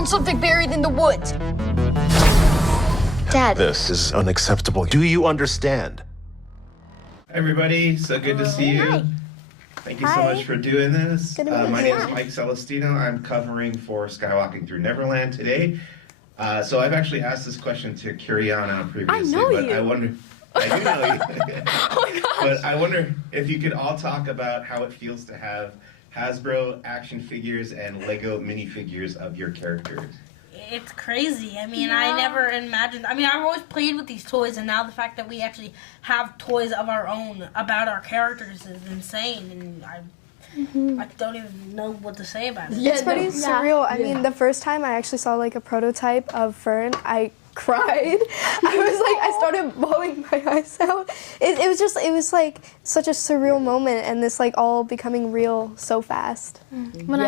found something buried in the woods. Dad. This is unacceptable. Do you understand? Everybody, so good to see you. Hi. Thank you so much for doing this. Good to meet My you. name is Mike Celestino. I'm covering for Skywalking Through Neverland today. So I've actually asked this question to Kyriana previously, but I wonder. I do know you. Oh my gosh. But I wonder if you could all talk about how it feels to have Hasbro action figures and Lego minifigures of your characters. It's crazy. I mean, I never imagined. I mean, I've always played with these toys, and now the fact that we actually have toys of our own about our characters is insane. And I don't even know what to say about it. Yeah, it's pretty surreal. I mean, the first time I actually saw like a prototype of Fern, I cried. I started bawling my eyes out. It was like such a surreal moment, and this like all becoming real so fast. When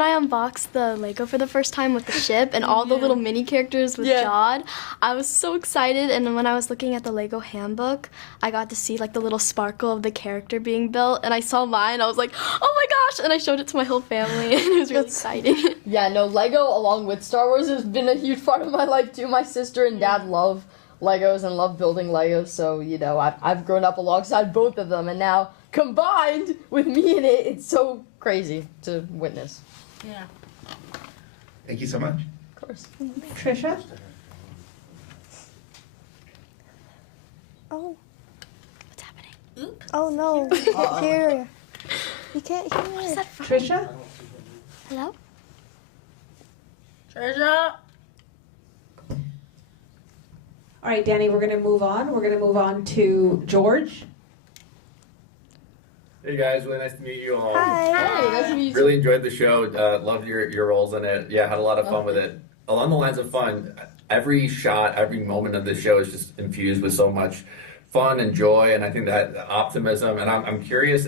I unboxed the Lego for the first time with the ship and all the little mini characters with Jod, I was so excited. And then when I was looking at the Lego handbook, I got to see like the little sparkle of the character being built, and I saw mine. I was like, oh my gosh! And I showed it to my whole family, and it was really exciting. Yeah, no, Lego along with Star Wars has been a huge part of my life too. My sister and dad love Legos and love building Legos, so you know I've grown up alongside both of them, and now combined with me in it, it's so crazy to witness. Yeah. Thank you so much. Of course. Trisha? Oh. What's happening? Oops. Oh no, you can't hear. You can't hear. What is that from? Trisha? Hello? Treasure. All right, Danny, we're going to move on. We're going to move on to George. Hey guys, really nice to meet you all. Hi. Hey, nice to meet you. Really enjoyed the show. Loved your roles in it. Yeah, had a lot of fun with it. Along the lines of fun, every shot, every moment of the show is just infused with so much fun and joy, and I think that optimism. And I'm curious,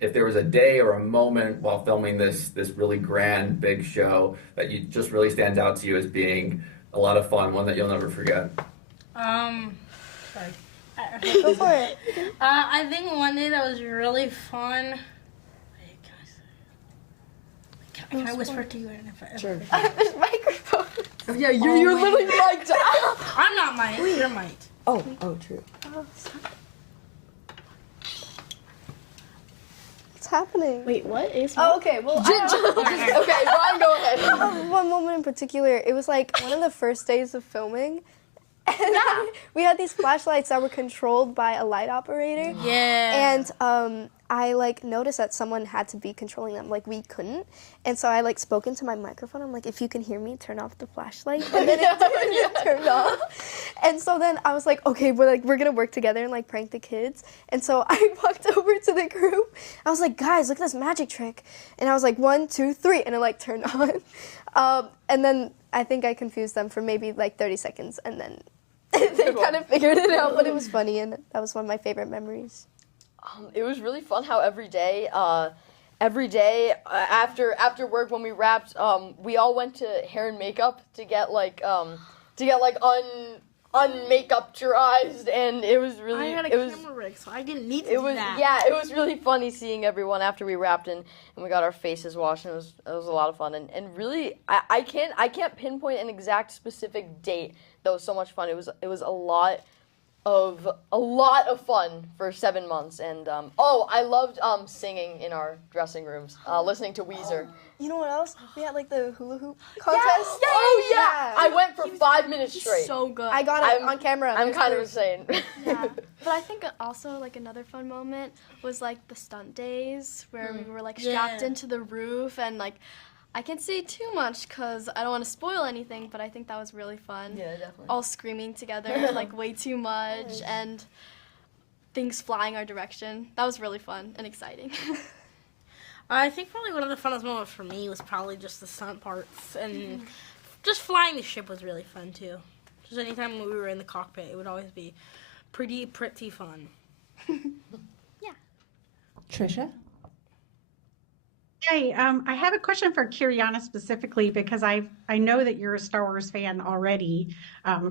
if there was a day or a moment while filming this really grand big show that you just really stands out to you as being a lot of fun, one that you'll never forget. Sorry. Go for it. I think one day that was really fun. Wait, can I whisper to you? Sure. There's microphone. Oh, yeah, you're literally mic'd up. I'm not mic'd. You're mic'd. Oh, true. What's happening? Wait, what? Oh, okay. Well, Okay, Ryan, go ahead. one moment in particular. It was like one of the first days of filming. And we had these flashlights that were controlled by a light operator. Yeah. And I like noticed that someone had to be controlling them. Like we couldn't. And so I like spoke into my microphone. I'm like, if you can hear me, turn off the flashlight. And then it turned off. And so then I was like, okay, we're gonna work together and like prank the kids. And so I walked over to the group. I was like, guys, look at this magic trick. And I was like, 1, 2, 3, and it like turned on. And then I think I confused them for maybe like 30 seconds, and then they kind of figured it out. But it was funny, and that was one of my favorite memories. It was really fun how every day after work when we wrapped, we all went to hair and makeup to get unmakeupturized, and it was really. I had a camera rig, so I didn't need to do that. Yeah, it was really funny seeing everyone after we wrapped and we got our faces washed, and it was a lot of fun, and really I can't pinpoint an exact specific date that was so much fun. It was a lot of fun for 7 months, and I loved singing in our dressing rooms, listening to Weezer. You know what else? We had like the hula hoop contest. Yeah. I went for 5 minutes straight. So good. I got it on camera. I'm kind of insane. Yeah. But I think also like another fun moment was like the stunt days where we were like strapped into the roof, and like I can't say too much because I don't want to spoil anything, but I think that was really fun. Yeah, definitely. All screaming together like way too much and things flying our direction. That was really fun and exciting. I think probably one of the funnest moments for me was probably just the stunt parts, and just flying the ship was really fun too. Just anytime we were in the cockpit, it would always be pretty fun. Yeah. Trisha? Hey, I have a question for Kyriana specifically because I know that you're a Star Wars fan already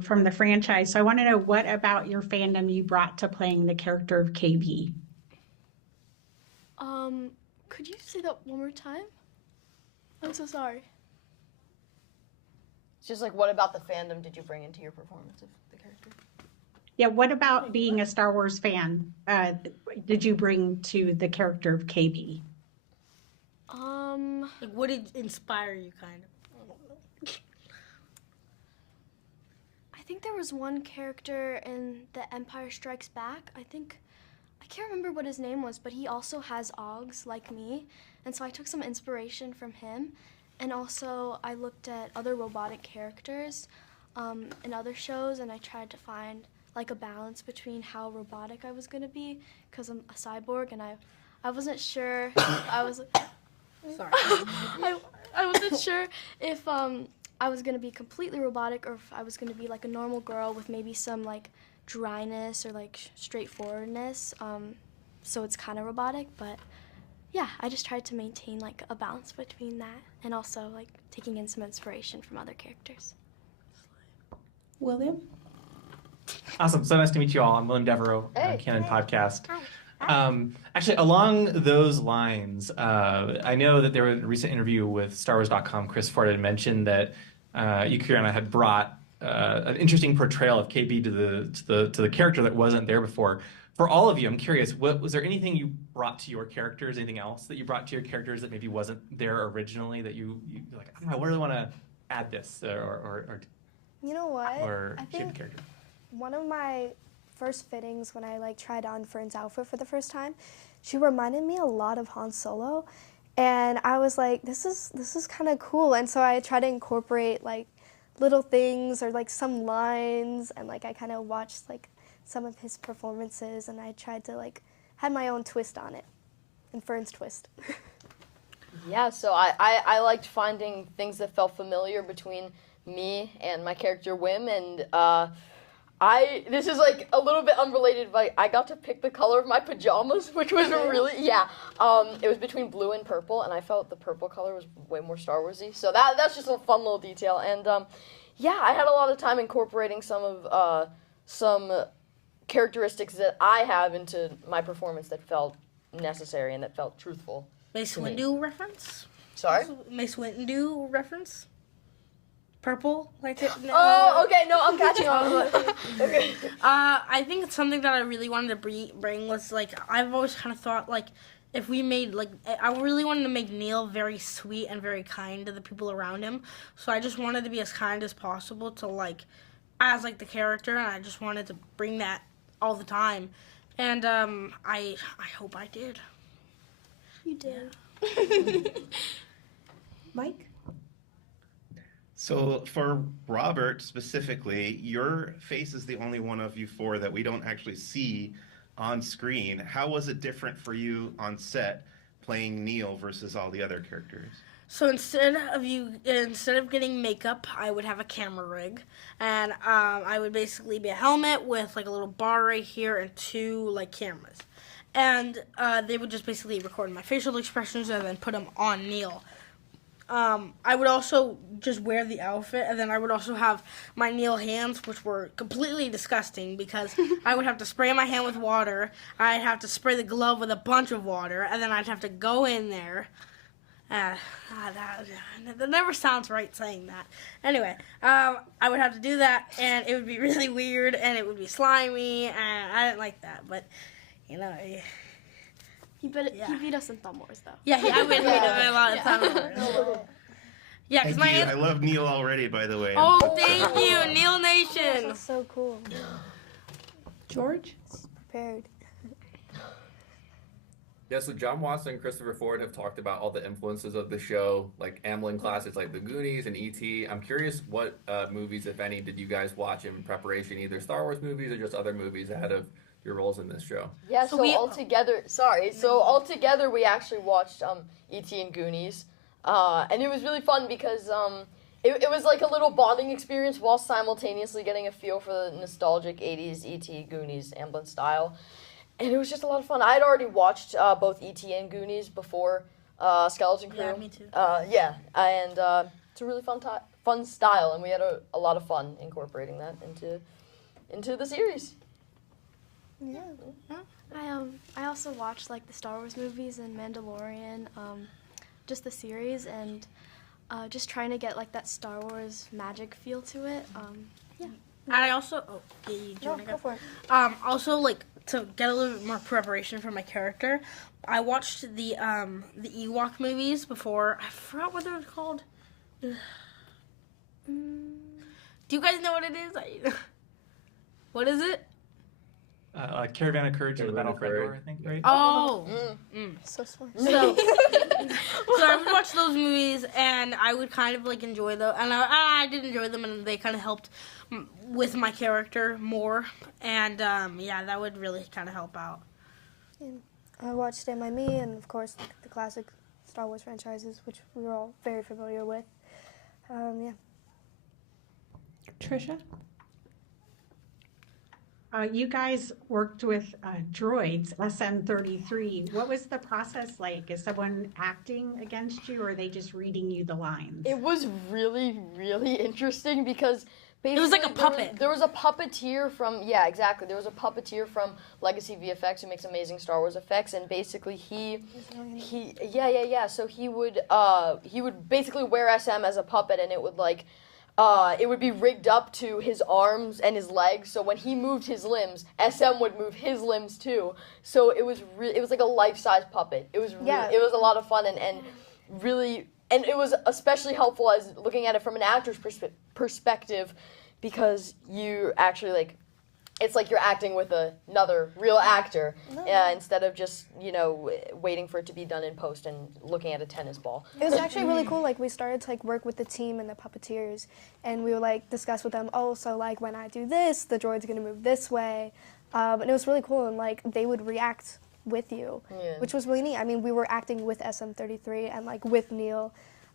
from the franchise. So I want to know what about your fandom you brought to playing the character of KB? Could you say that one more time? I'm so sorry. It's just like, what about the fandom did you bring into your performance of the character? Yeah, what about being a Star Wars fan did you bring to the character of KB? Like, what did inspire you, kind of? I think there was one character in The Empire Strikes Back. I can't remember what his name was, but he also has Augs like me. And so I took some inspiration from him. And also I looked at other robotic characters in other shows, and I tried to find like a balance between how robotic I was going to be, because I'm a cyborg, and I wasn't sure I was... Sorry. I wasn't sure if I was going to be completely robotic or if I was going to be like a normal girl with maybe some like dryness or like straightforwardness. So it's kind of robotic, but yeah, I just tried to maintain like a balance between that and also like taking in some inspiration from other characters. William? Awesome. So nice to meet you all. I'm William Devereaux, Hey. Canon Podcast. Actually, along those lines, I know that there was a recent interview with StarWars.com. Chris Ford had mentioned that you, Kyriana, had brought an interesting portrayal of KB to the character that wasn't there before. For all of you, I'm curious, was there anything you brought to your characters, anything else that you brought to your characters that maybe wasn't there originally that you're like, I really want to add this or You know what? or I shape the think character? one of my first fittings when I like tried on Fern's outfit for the first time, she reminded me a lot of Han Solo, and I was like, this is kind of cool. And so I tried to incorporate like little things or like some lines, and like I kind of watched like some of his performances, and I tried to like had my own twist on it, and Fern's twist. Yeah, so I liked finding things that felt familiar between me and my character Wim, and this is like a little bit unrelated, but I got to pick the color of my pajamas, which was really, it was between blue and purple, and I felt the purple color was way more Star Warsy, so that's just a fun little detail. And I had a lot of time incorporating some characteristics that I have into my performance that felt necessary and that felt truthful. Mace Windu reference? Sorry? Mace Windu reference? Purple? Like it? No. Oh, okay, no, I'm catching on. Okay. I think it's something that I really wanted to bring was, like, I've always kind of thought, like, if we made, like, I really wanted to make Neil very sweet and very kind to the people around him. So I just wanted to be as kind as possible to, like, as, like, the character, and I just wanted to bring that all the time. And I hope I did. You did. Yeah. Mike? So for Robert specifically, your face is the only one of you four that we don't actually see on screen. How was it different for you on set playing Neil versus all the other characters? So instead of getting makeup, I would have a camera rig, and I would basically be a helmet with like a little bar right here and two like cameras, and they would just basically record my facial expressions and then put them on Neil. I would also just wear the outfit, and then I would also have my Neil hands, which were completely disgusting because I would have to spray my hand with water, I'd have to spray the glove with a bunch of water, and then I'd have to go in there. That never sounds right saying that. Anyway, I would have to do that, and it would be really weird, and it would be slimy, and I didn't like that, but, you know... He beat us in Thumb Wars, though. Yeah, I would beat him in a lot of Thumb Wars. Yeah, because Thank you. I love Neil already, by the way. Oh, thank you, Neil Nation. That's so cool. George? Prepared. Yeah, so John Watson and Christopher Ford have talked about all the influences of the show, like Amblin classics like The Goonies and E.T. I'm curious what movies, if any, did you guys watch in preparation, either Star Wars movies or just other movies ahead of your roles in this show? Yeah, so altogether we actually watched E.T. and Goonies, and it was really fun because it was like a little bonding experience while simultaneously getting a feel for the nostalgic 80s E.T., Goonies, Amblin style. And it was just a lot of fun. I had already watched both E.T. and Goonies before Skeleton Crew. Yeah, me too. And it's a really fun style, and we had a lot of fun incorporating that into the series. Yeah. I also watched like the Star Wars movies and Mandalorian, just the series, and just trying to get like that Star Wars magic feel to it. Yeah. And I also, Go for it. also like to get a little bit more preparation for my character. I watched the Ewok movies before. I forgot what they were called. Do you guys know what it is? What is it? Caravan of Courage and the Battle for Endor, I think, right? Oh, So smart. so I would watch those movies, and I would kind of like enjoy them, and I did enjoy them, and they kind of helped with my character more, and yeah, that would really kind of help out. I watched Stand By Me and, of course, the classic Star Wars franchises, which we were all very familiar with. Yeah. Trisha? You guys worked with droids, SM-33. What was the process like? Is someone acting against you, or are they just reading you the lines? It was really, really interesting because basically It was like a puppet. There was a puppeteer from There was a puppeteer from Legacy VFX who makes amazing Star Wars effects, and basically So he would basically wear SM as a puppet, and it would like. It would be rigged up to his arms and his legs, so when he moved his limbs, SM would move his limbs too. So it was like a life-size puppet. It was it was a lot of fun and really, and it was especially helpful as looking at it from an actor's perspective, because you actually like. It's like you're acting with another real actor instead of just, waiting for it to be done in post and looking at a tennis ball. It was actually really cool. Like, we started to like work with the team and the puppeteers, and we would like discuss with them, so like when I do this, the droid's gonna move this way, and it was really cool. And like they would react with you, which was really neat. I mean, we were acting with SM-33 and like with Neil.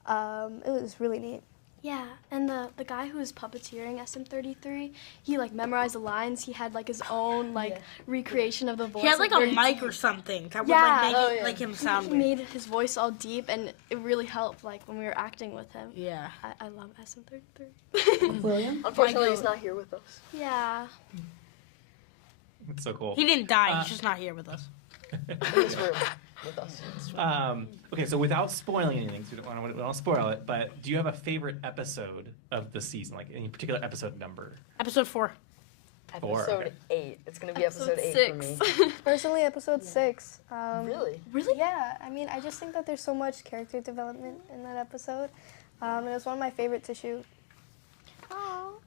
It was really neat. Yeah, and the guy who was puppeteering SM-33, he like memorized the lines. He had like his own like recreation of the voice. He had like a very mic deep. or something that would like make like him sound He weird. made his voice all deep, and it really helped like when we were acting with him. Yeah. I love SM-33. William? Unfortunately, he's not here with us. Yeah. It's so cool. He didn't die. He's just not here with us. In this room with us. Okay, so without spoiling anything, so we don't spoil it, but do you have a favorite episode of the season, like any particular episode number? Episode 4. Episode 8. It's going to be episode 8 for me. Personally, episode 6. Really? Really? Yeah, I mean, I just think that there's so much character development in that episode, and it was one of my favorites to shoot.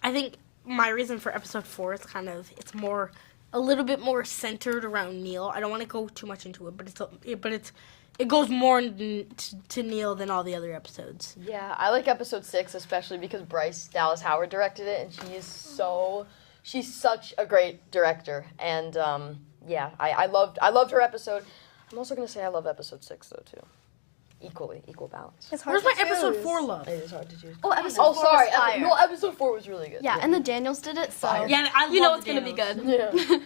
I think my reason for episode 4 is it's a little bit more centered around Neil. I don't want to go too much into it, but it goes more to Neil than all the other episodes. Yeah, I like episode 6 especially because Bryce Dallas Howard directed it, and she's such a great director. And I loved her episode. I'm also gonna say I love episode 6 though too. Equal balance. It's hard Where's my to choose. episode 4 love? It is hard to choose. Oh, episode 4 sorry. was fire. No, episode 4 was really good. Yeah, and the Daniels did it, so Yeah, I you know love it's gonna be good. Yeah.